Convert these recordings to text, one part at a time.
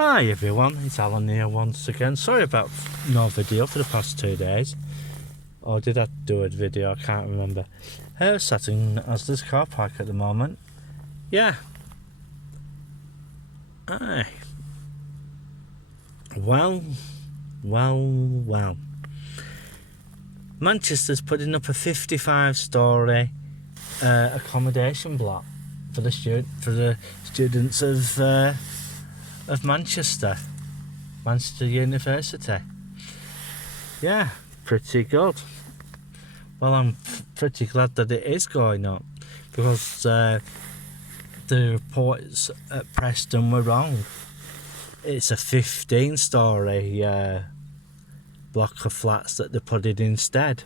Hi everyone, it's Alan here once again. Sorry about no video for the past 2 days. Or did I do a video? I can't remember. Sat in Asda's car park at the moment. Yeah. Aye. Well. Manchester's putting up a 55-storey accommodation block for the students of Manchester University. Yeah, pretty good. Well, I'm pretty glad that it is going up, because the reports at Preston were wrong. It's a 15-storey block of flats that they put in instead.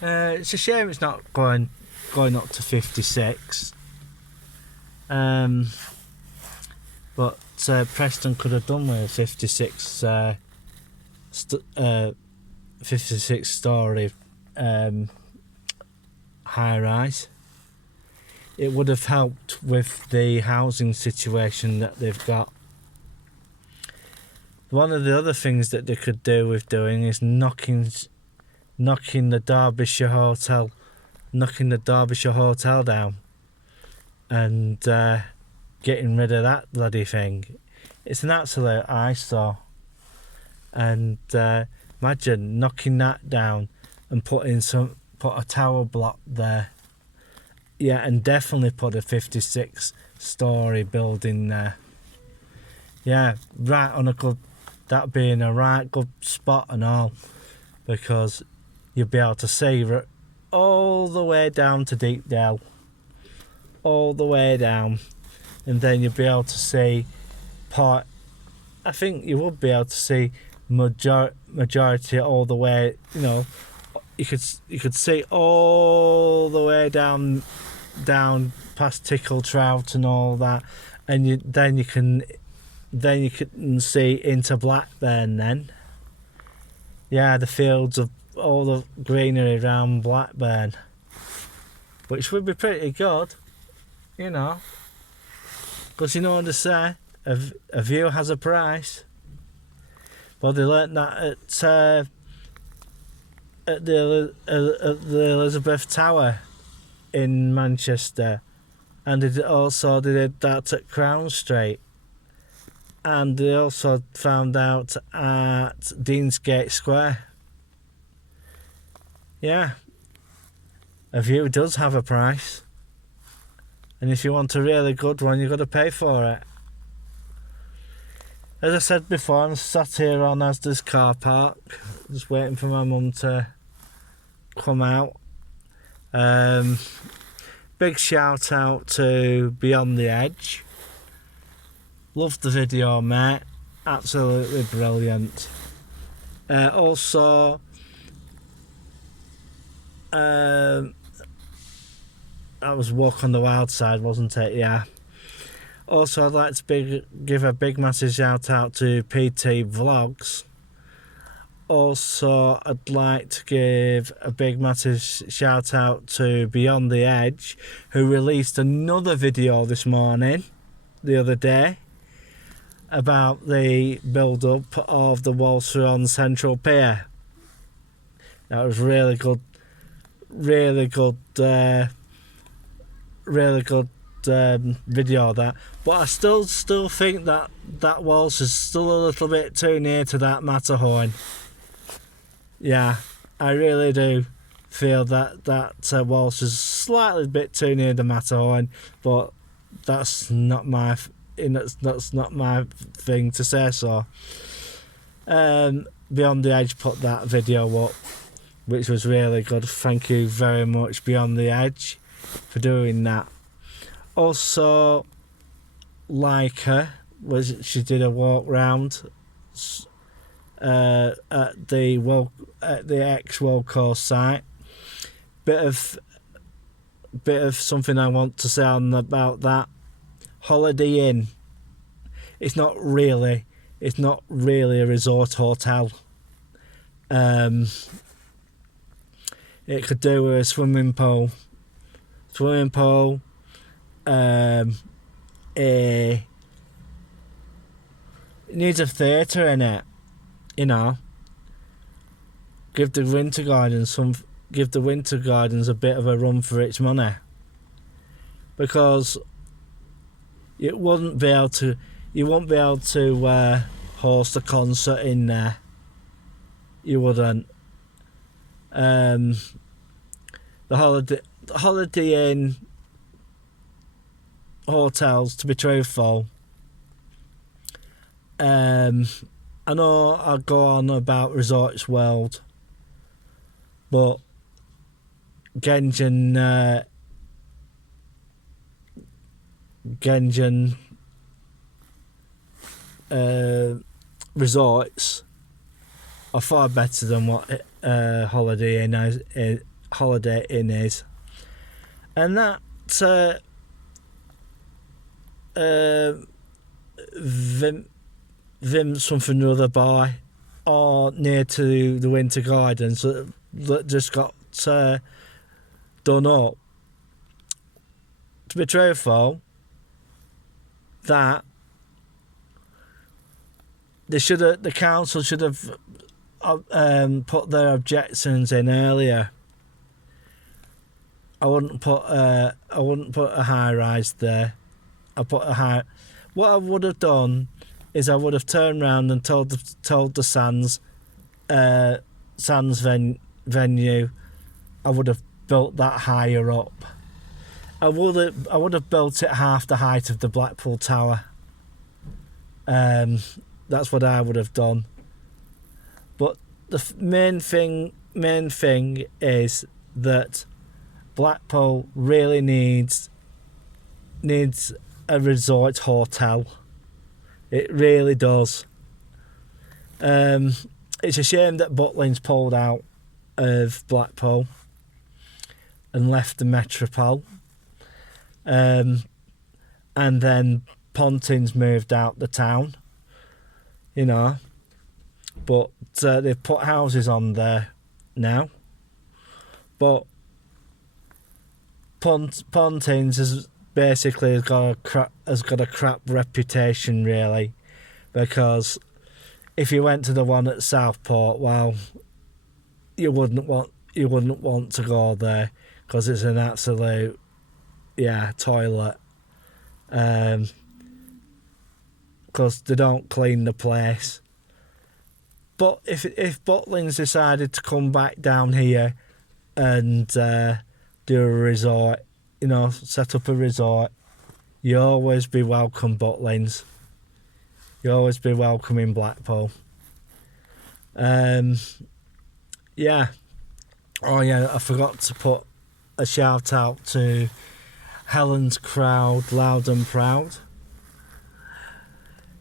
It's a shame it's not going up to 56. But Preston could have done with a 56-storey high-rise. It would have helped with the housing situation that they've got. One of the other things that they could do with doing is knocking the Derbyshire Hotel down, and getting rid of that bloody thing. It's an absolute eyesore. And imagine knocking that down and put a tower block there. Yeah, and definitely put a 56-storey building there. Yeah, right on that being a right good spot and all, because you'll be able to see all the way down to Deepdale, all the way down, and then you'll be able to see I think you would be able to see majority all the way. You know, you could see all the way down past Tickle Trout and all that, and then you can see into Blackburn then. Yeah, the fields of all the greenery around Blackburn, which would be pretty good, you know, because you know what they say, a view has a price. Well, they learnt that at the Elizabeth Tower in Manchester, and they did that at Crown Street, and they also found out at Deansgate Square. Yeah, a view does have a price, and if you want a really good one, you've got to pay for it. As I said before, I'm sat here on Asda's car park, just waiting for my mum to come out. Big shout out to Beyond the Edge. Loved the video, mate. Absolutely brilliant. Also, that was Walk on the Wild Side, wasn't it? Yeah. Also, I'd like to give a big massive shout out to PT Vlogs. Also, I'd like to give a big massive shout out to Beyond the Edge, who released another video the other day, about the build-up of the Walsall on Central Pier. That was really good video, that. But I still think that Walsh is still a little bit too near to that Matterhorn. Yeah, I really do feel that Walsh is slightly bit too near the Matterhorn, but that's not my thing to say so. Beyond the Edge put that video up, which was really good. Thank you very much, Beyond the Edge, for doing that. Also, Leica, she did a walk round at the ex-World Course site. Bit of something I want to say about that. Holiday Inn. It's not really a resort hotel. It could do with a swimming pool, a It needs a theatre in it, you know. Give the Winter Gardens a bit of a run for its money, because you won't be able to host a concert in there. You wouldn't. The Holiday Inn hotels, to be truthful. I know I go on about Resorts World, but Genjan resorts are far better than what Holiday Inn is, and that Vim something or other by, or near to the Winter Gardens that just got done up. To be truthful, that the council should have put their objections in earlier. I wouldn't put a high rise there. What I would have done is I would have turned round and told the Sands venue I would have built that higher up. I would have built it half the height of the Blackpool Tower. That's what I would have done. But the main thing is that Blackpool really needs a resort hotel. It really does. It's a shame that Butlins pulled out of Blackpool and left the Metropole. And then Pontins moved out the town, you know. But they've put houses on there now. But Pontins has basically got a crap reputation, really, because if you went to the one at Southport, well, you wouldn't want to go there because it's an absolute toilet. Because they don't clean the place. But if Butlins decided to come back down here and do a resort, you know, set up a resort, you always be welcome, Butlins. You always be welcome in Blackpool. Yeah. Oh yeah, I forgot to put a shout out to Helen's Crowd, Loud and Proud.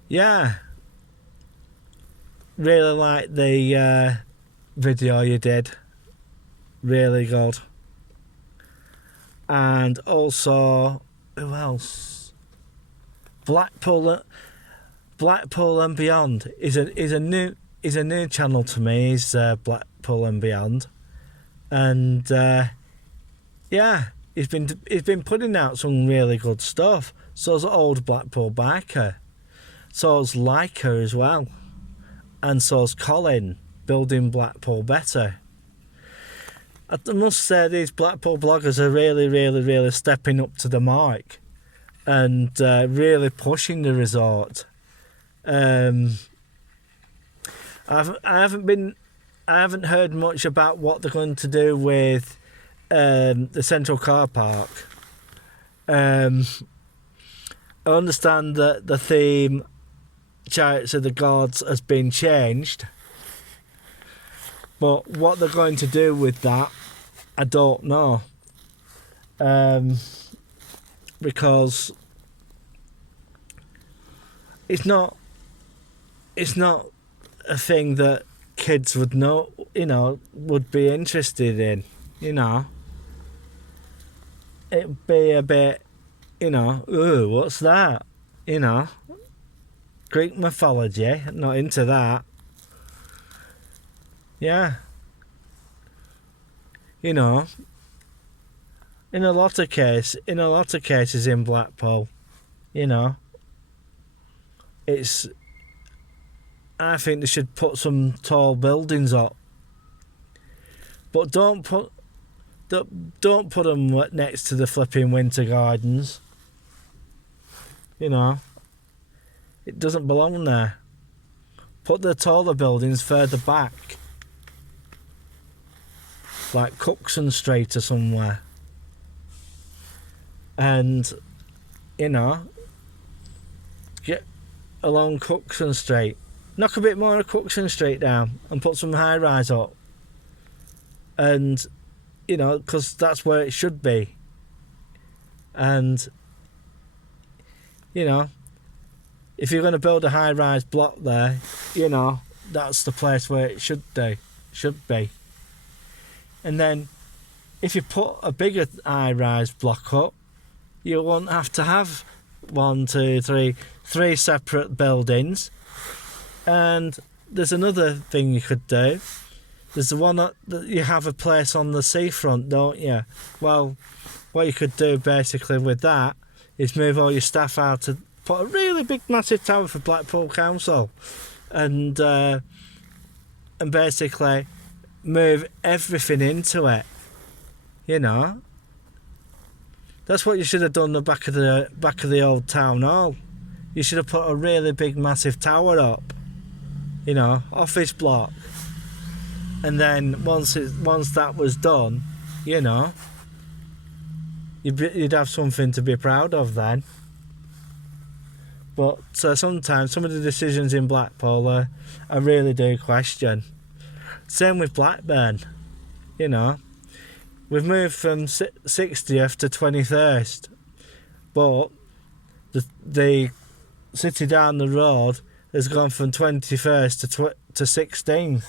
Yeah. Really like the video you did. Really good. And also, who else? Blackpool and Beyond is a new channel to me. Is Blackpool and Beyond, and he's been putting out some really good stuff. So's Old Blackpool Biker, so's Leica as well, and so's Colin, Building Blackpool Better. I must say these Blackpool bloggers are really, really, really stepping up to the mark and really pushing the resort. I haven't heard much about what they're going to do with the Central Car Park. I understand that the theme Chariots of the Gods has been changed, but what they're going to do with that, I don't know. Because it's not a thing that kids would know, you know, would be interested in, you know. It'd be a bit, you know, ooh, what's that? You know, Greek mythology, not into that. Yeah. You know, in a lot of cases in Blackpool, you know, it's I think they should put some tall buildings up, but don't put them next to the flipping winter gardens. You know, it doesn't belong there. Put the taller buildings further back, like Cookson Street or somewhere. And, you know, get along Cookson Street. Knock a bit more of Cookson Street down and put some high rise up. And, you know, because that's where it should be. And, you know, if you're going to build a high rise block there, you know, that's the place where it should be. And then if you put a bigger high rise block up, you won't have to have 3 separate buildings. And there's another thing you could do. There's the one that you have a place on the seafront, don't you? Well, what you could do basically with that is move all your staff out to put a really big massive tower for Blackpool Council, and basically move everything into it. You know, that's what you should have done. The back of the old town hall. You should have put a really big massive tower up. You know, office block. And then once that was done, you know, you'd have something to be proud of then. But sometimes some of the decisions in Blackpool I really do question. Same with Blackburn. You know, we've moved from 60th to 21st, but the city down the road has gone from 21st to 16th.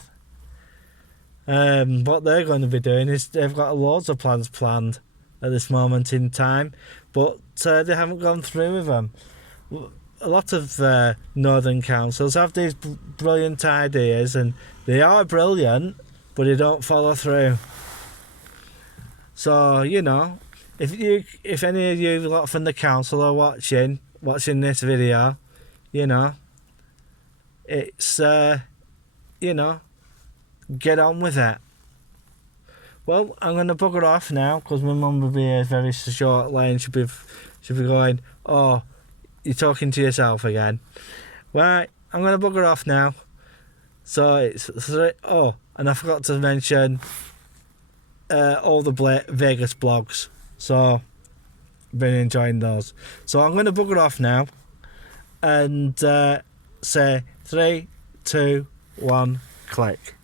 What they're going to be doing is they've got loads of plans planned at this moment in time, but they haven't gone through with them. A lot of northern councils have these brilliant ideas, and they are brilliant, but they don't follow through. So, you know, if any of you lot from the council are watching this video, you know, it's you know, get on with it. Well, I'm going to bugger off now because my mum will be here very shortly, and she'll be going, "Oh, you're talking to yourself again." Right, I'm going to bugger off now. So it's 3. Oh, and I forgot to mention all the Vegas blogs. So been enjoying those. So I'm going to bugger off now and say 3, 2, 1, click.